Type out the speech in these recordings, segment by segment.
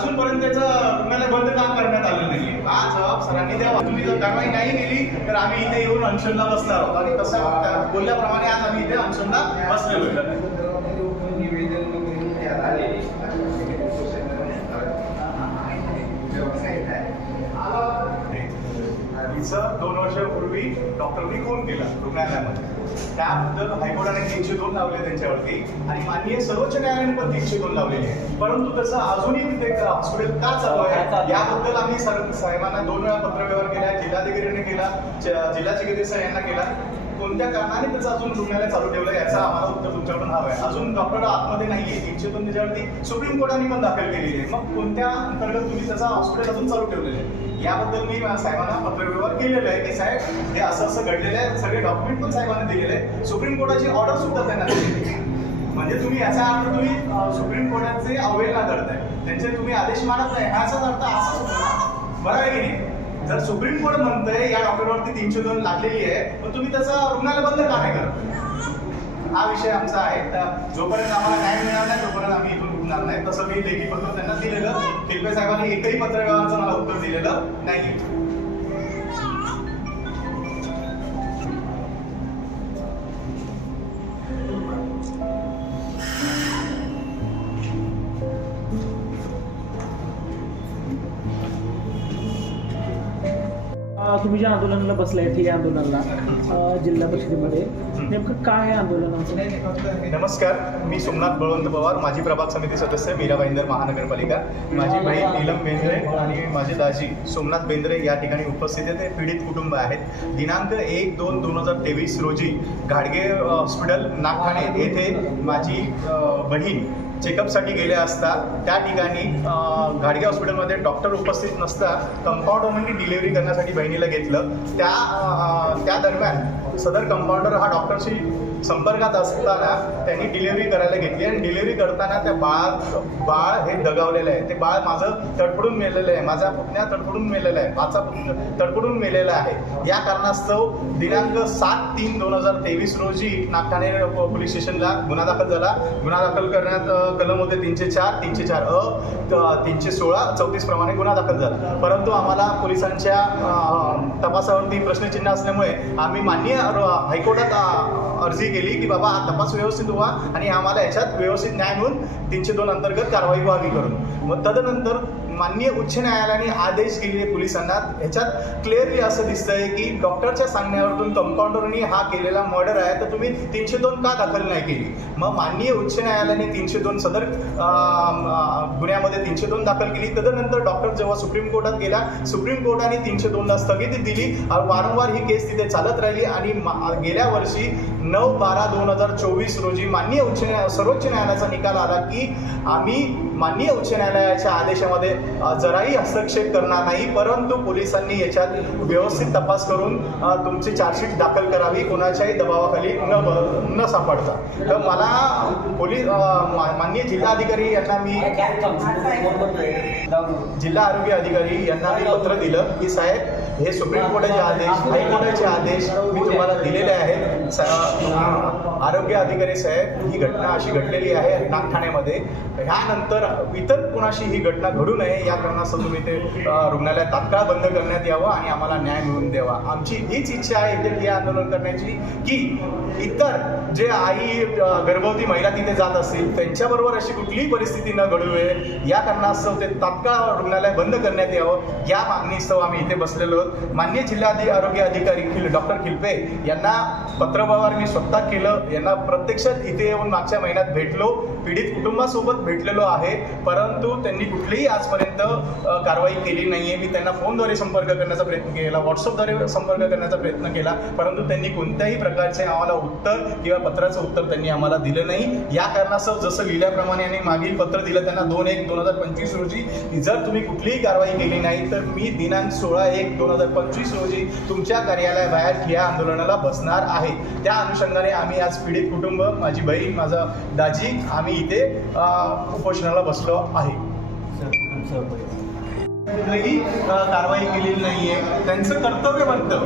अजूनपर्यंत त्याचं रुग्णालय बंद का करण्यात आलं नाही? हा जबाब सरांनी द्यावा. तुम्ही जर कारवाई नाही केली तर आम्ही इथे येऊन अनशनला बसणार आहोत. आणि तसं बोलल्याप्रमाणे आज आम्ही इथे अनशनला बसलेलो आहे. दोन वर्षापूर्वी डॉक्टरनी खून केला रुग्णालयामध्ये. त्याबद्दल हायकोर्टाने तीनशे दोन लावले त्यांच्यावरती आणि माननीय सर्वोच्च न्यायालयाने पण तीनशे दोन लावलेले आहे परंतु त्याचं अजूनही तिथे हॉस्पिटल का चालू आहे याबद्दल आम्ही सर्व साहेबांना दोन वेळा पत्रव्यवहार केला जिल्हाधिकाऱ्यांनी केला जिल्हा चिकित्सक यांना केला. कोणत्या कारणाने त्याचं अजून रुग्णालय चालू ठेवलं याचा आम्हाला उत्तर तुमच्याकडून हवं आहे अजून डॉक्टर आतमध्ये नाहीये. तीनशे दोन त्याच्यावरती सुप्रीम कोर्टाने पण दाखल केलेली आहे. मग कोणत्या अंतर्गत तुम्ही त्याचा हॉस्पिटल अजून चालू ठेवलेलं आहे? याबद्दल मी साहेबांना पत्रव्यवहार केलेला आहे की साहेब हे असं असं घडलेलं आहे. सगळे डॉक्युमेंट पण साहेबांना दिलेले आहे सुप्रीम कोर्टाची ऑर्डर सुद्धा त्यांना दिलेली आहे. म्हणजे तुम्ही याचा अर्थ तुम्ही सुप्रीम कोर्टाचे अवहेलना करताय. त्यांचे तुम्ही आदेश मानत नाही. ह्याचाच अर्थ असाच होतो. बरं आहे की नाही? जर सुप्रीम कोर्ट म्हणतंय या डॉक्टरवरती तीनशे दोन लागलेली आहे पण तुम्ही त्याचा रुग्णालय बंद का नाही करत? हा विषय आमचा आहे. तर जोपर्यंत आम्हाला न्याय मिळणार नाही तोपर्यंत आम्ही इथून उठणार नाही. तसं मी लेखी पत्र त्यांना दिलेलं. खिलपे साहेबांनी एकही पत्रव्यवहाराचं मला उत्तर दिलेलं नाही तुम्ही ज्या आंदोलनाला बसलाय ठिय्या आंदोलनाला जिल्हा परिषदेमध्ये नेमकं काय आंदोलन नमस्कार मी सोमनाथ बळवंत पवार माजी प्रभाग समिती सदस्य मीरा भाईंदर महानगरपालिका. माझी बहीण नीलम बेंद्रे आणि माझे दाजी सोमनाथ बेंद्रे या ठिकाणी उपस्थित आहेत. ते पीडित कुटुंब आहेत. दिनांक एक दोन दोन हजार तेवीस रोजी घाडगे हॉस्पिटल नागठाणे येथे माझी बहीण चेकअपसाठी गेले असता त्या ठिकाणी घाडगे हॉस्पिटलमध्ये डॉक्टर उपस्थित नसता कंपाऊंडरनी डिलिव्हरी करण्यासाठी बहिणीला घेतलं. त्या त्या दरम्यान सदर कंपाऊंडर हा डॉक्टरशी संपर्कात असताना त्यांनी डिलिव्हरी करायला घेतली. आणि डिलिव्हरी करताना त्या बाळ बाळ हे दगावलेलं आहे. ते बाळ माझं तडफडून मेलेलं आहे. माझा पुतण्या तडफडून मेलेला आहे. माझा पुतण्या तडफडून मेलेला आहे. या कारणास्तव दिनांक सात तीन दोन हजार तेवीस रोजी नागठाणे पोलीस स्टेशनला गुन्हा दाखल झाला. गुन्हा दाखल करण्यात कलम होते तीनशे चार तीनशे चार अ तीनशे सोळा चौतीस प्रमाणे गुन्हा दाखल झाला. परंतु आम्हाला पोलिसांच्या तपासावरती प्रश्नचिन्ह असल्यामुळे आम्ही मान्य हायकोर्टात अर्जी केली की बाबा हा तपास व्यवस्थित व्हा आणि आम्हाला याच्यात व्यवस्थित न्याय होऊन तीनशे दोन अंतर्गत कारवाई व्हावी करून. मग तदनंतर माननीय उच्च न्यायालयाने आदेश केले पोलिसांना ह्याच्यात क्लिअरली असं दिसतंय की डॉक्टरच्या सांगण्यावरून कंपाऊंडरनी हा केलेला मर्डर आहे तर तुम्ही तीनशे दोन का दाखल नाही केली? मग माननीय उच्च न्यायालयाने तीनशे दोन सदर गुन्ह्यामध्ये तीनशे दोन दाखल केली तदनंतर डॉक्टर जेव्हा सुप्रीम कोर्टात गेला सुप्रीम कोर्टाने तीनशे दोनला स्थगिती दिली वारंवार ही केस तिथे चालत राहिली आणि गेल्या वर्षी नऊ बारा दोन हजार चोवीस रोजी माननीय उच्च न्याय सर्वोच्च न्यायालयाचा निकाल आला की आम्ही माननीय उच्च न्यायालयाच्या आदेशामध्ये जराही हस्तक्षेप करणार नाही परंतु पोलिसांनी याच्यात व्यवस्थित तपास करून तुमची चार्जशीट दाखल करावी कोणाच्याही दबावाखाली न ब- न सापडता. तर मला पोलीस माननीय जिल्हाधिकारी यांना मी जिल्हा आरोग्य अधिकारी यांना मी पत्र दिलं की साहेब हे सुप्रीम कोर्टाचे आदेश हायकोर्टाचे आदेश मी तुम्हाला दिलेले आहेत. स- आरोग्य अधिकारी साहेब ही घटना अशी घडलेली आहे नागठाण्यामध्ये. ह्यानंतर इतर कुणाशी ही घटना घडू नये या कारणास्तव तुम्ही ते रुग्णालय तात्काळ बंद करण्यात यावं आणि आम्हाला न्याय मिळवून द्यावा. आमची हीच इच्छा आहे इथे आंदोलन करण्याची की इतर जे आई गर्भवती महिला तिथे जात असतील त्यांच्याबरोबर अशी कुठलीही परिस्थिती न घडू नये. या कारणास्तव ते तात्काळ रुग्णालय बंद करण्यात यावं. या मागणीस्तव आम्ही इथे बसलेलो आहोत. मान्य जिल्हा आरोग्य अधिकारी खिल डॉक्टर खिलपे यांना पत्रव्यवहार मी स्वतः केलं. यांना प्रत्यक्षात इथे येऊन मागच्या महिन्यात भेटलो. पीडित कुटुंबासोबत भेटलेलो आहे. परंतु त्यांनी कुठलीही आजपर्यंत कारवाई केली नाहीये. मी त्यांना फोनद्वारे संपर्क करण्याचा प्रयत्न केला व्हॉट्सअपद्वारे संपर्क करण्याचा प्रयत्न केला परंतु त्यांनी कोणत्याही प्रकारचे आम्हाला उत्तर किंवा पत्राचं उत्तर त्यांनी आम्हाला दिलं नाही. या कारणास्तव जसं लिहिल्याप्रमाणे आणि मागील पत्र दिलं त्यांना दोन एक दोन हजार पंचवीस रोजी जर तुम्ही कुठलीही कारवाई केली नाही तर मी दिनांक सोळा एक दोन हजार पंचवीस रोजी तुमच्या कार्यालयाबाहेर ठिया आंदोलनाला बसणार आहे. त्या अनुषंगाने आम्ही आज पीडित कुटुंब माझी बहीण माझा दाजी आम्ही इथे उपोषणाला बसलो आहे. कुठलीही कारवाई केलेली नाहीये. त्यांचं कर्तव्य बनतं.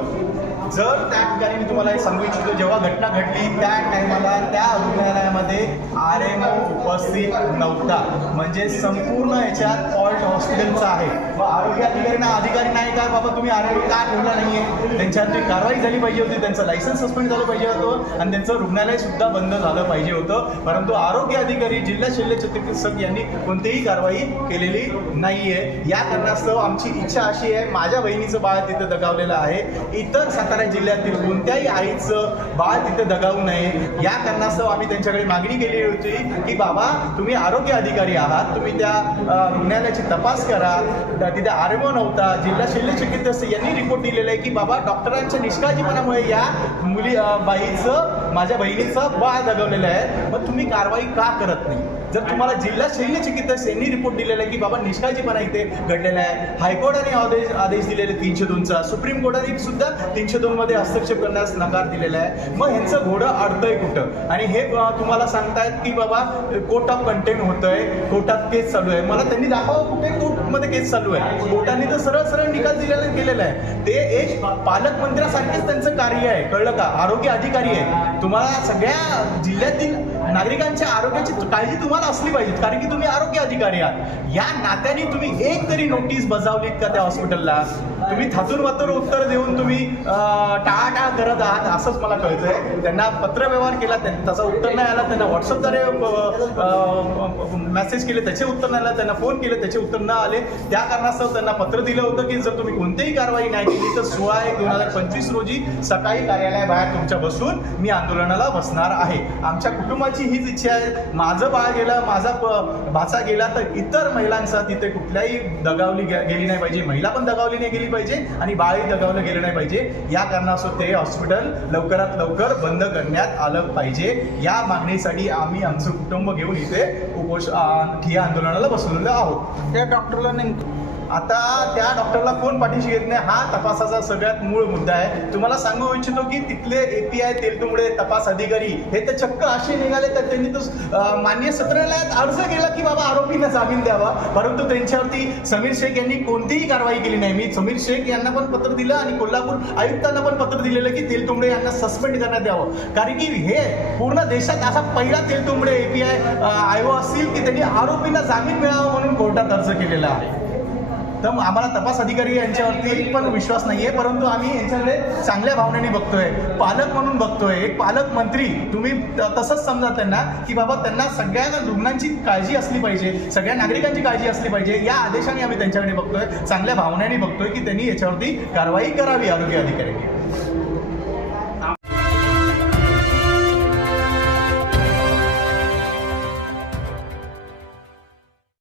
जर त्या ठिकाणी मी तुम्हाला सांगू इच्छितो जेव्हा घटना घडली त्या टायमाला त्या रुग्णालयामध्ये आर एम ओ उपस्थित नव्हता. म्हणजे संपूर्ण याच्यात फॉल्ट हॉस्पिटलचा आहे. मग आरोग्य अधिकाऱ्यांना अधिकारी नाही का बाबा तुम्ही आर एम का ठेवला नाहीये? त्यांच्यावरती कारवाई झाली पाहिजे होती त्यांचं लायसन्स सस्पेंड झालं पाहिजे होतं आणि त्यांचं रुग्णालय सुद्धा बंद झालं पाहिजे होतं. परंतु आरोग्य अधिकारी जिल्हा शल्य चिकित्सक यांनी कोणतीही कारवाई केलेली नाहीये. या कारणास्तव आमची इच्छा अशी आहे माझ्या बहिणीचं बाळ तिथं दगावलेलं आहे. इतर सातारा जिल्ह्यातील कोणत्याही आईचं बाळ तिथे दगावू नये. या कारणास्तव आम्ही त्यांच्याकडे मागणी केली होती की बाबा तुम्ही आरोग्य अधिकारी आहात. तुम्ही त्या रुग्णालयाची तपास करा. तिथे आरएमओ नव्हता. जिल्हा शल्य चिकित्सक यांनी रिपोर्ट दिलेला आहे की बाबा डॉक्टरांच्या निष्काळजीपणामुळे या मुली बाईचं माझ्या बहिणीचं बाळ दगवलेलं आहे. मग तुम्ही कारवाई का करत नाही? जर तुम्हाला जिल्हा शल्य चिकित्सक यांनी रिपोर्ट दिलेला आहे की बाबा निष्काळजीपणा इथे घडलेला आहे. हायकोर्टाने आदेश आदेश दिलेले तीनशे दोनचा. सुप्रीम कोर्टाने सुद्धा तीनशे दोन मध्ये हस्तक्षेप करण्यास नकार दिलेला आहे. मग ह्यांचं घोडं अडतंय कुठं? आणि हे तुम्हाला सांगतायत की बाबा कोर्ट ऑफ कंटेंट होतंय कोर्टात केस चालू आहे. मला त्यांनी दाखवा कुठे कोर्टमध्ये केस चालू आहे. कोर्टाने तर सरळ सरळ निकाल दिलेला केलेला आहे. ते एक पालकमंत्र्यासारखेच त्यांचं कार्य आहे. कळलं का? आरोग्य अधिकारी आहे. तुम्हाला सगळ्या जिल्ह्यातील नागरिकांच्या आरोग्याची काळजी तुम्हाला असली पाहिजे कारण की तुम्ही आरोग्य अधिकारी आहात. या नात्याने तुम्ही एक तरी नोटीस बजावलीत का त्या हॉस्पिटलला तुम्ही थातून वातून उत्तर देऊन तुम्ही टाळाटाळ करत आहात असंच मला कळतंय. त्यांना पत्रव्यवहार केला त्याचा उत्तर नाही आला त्यांना व्हॉट्सअपद्वारे मेसेज केले त्याचे उत्तर नाही आलं त्यांना फोन केले त्याचे उत्तर न आले. त्या कारणास्तव त्यांना पत्र दिलं होतं की जर तुम्ही कोणतीही कारवाई नाही केली तर सोळा एक दोन हजार पंचवीस रोजी सकाळी कार्यालयाबाहेर तुमच्या बसून मी आंदोलनाला बसणार आहे. आमच्या कुटुंबाची हीच इच्छा आहे. माझं बाळ गेलं माझा भाचा गेला तर इतर महिलांचा तिथे कुठल्याही दगावली गेली नाही पाहिजे. महिला पण दगावली नाही गेली पाहिजे आणि बाळही दगावलं गेलं नाही पाहिजे. या कारणास्तव ते हॉस्पिटल लवकरात लवकर बंद करण्यात आलं पाहिजे. या मागणीसाठी आम्ही आमचं कुटुंब घेऊन इथे उपोष ठिया आंदोलनाला बसलेलो आहोत. त्या डॉक्टरला नेमकं आता त्या डॉक्टरला कोण पाठीशी घेत नाही. हा तपासाचा सगळ्यात मूळ मुद्दा आहे. तुम्हाला सांगू इच्छितो की तिथले एपीआय तेलतुंबडे तपास अधिकारी हे तर चक्क असे निघाले तर त्यांनी तर मान्य मान्य न्यायालयात अर्ज केला की बाबा आरोपींना जामीन द्यावा. परंतु त्यांच्यावरती समीर शेख यांनी कोणतीही कारवाई केली नाही. मी समीर शेख यांना पण पत्र दिलं आणि कोल्हापूर आयुक्तांना पण पत्र दिलेलं की तेलतुंबडे यांना सस्पेंड करण्यात यावं. कारण की हे पूर्ण देशात असा पहिला तेलतुंबडे एपीआय आयो असतील की त्यांनी आरोपींना जामीन मिळावा म्हणून कोर्टात अर्ज केलेला आहे. तर आम्हाला तपास अधिकारी यांच्यावरती पण विश्वास नाहीये परंतु आम्ही यांच्याकडे चांगल्या भावनेने बघतोय. पालक म्हणून बघतोय. एक पालक मंत्री तुम्ही तसंच समजा त्यांना की बाबा त्यांना सगळ्या रुग्णांची काळजी असली पाहिजे सगळ्या नागरिकांची काळजी असली पाहिजे या आदेशाने आम्ही त्यांच्याकडे बघतोय चांगल्या भावनेने बघतोय की त्यांनी याच्यावरती कारवाई करावी आरोग्य अधिकाऱ्यांनी.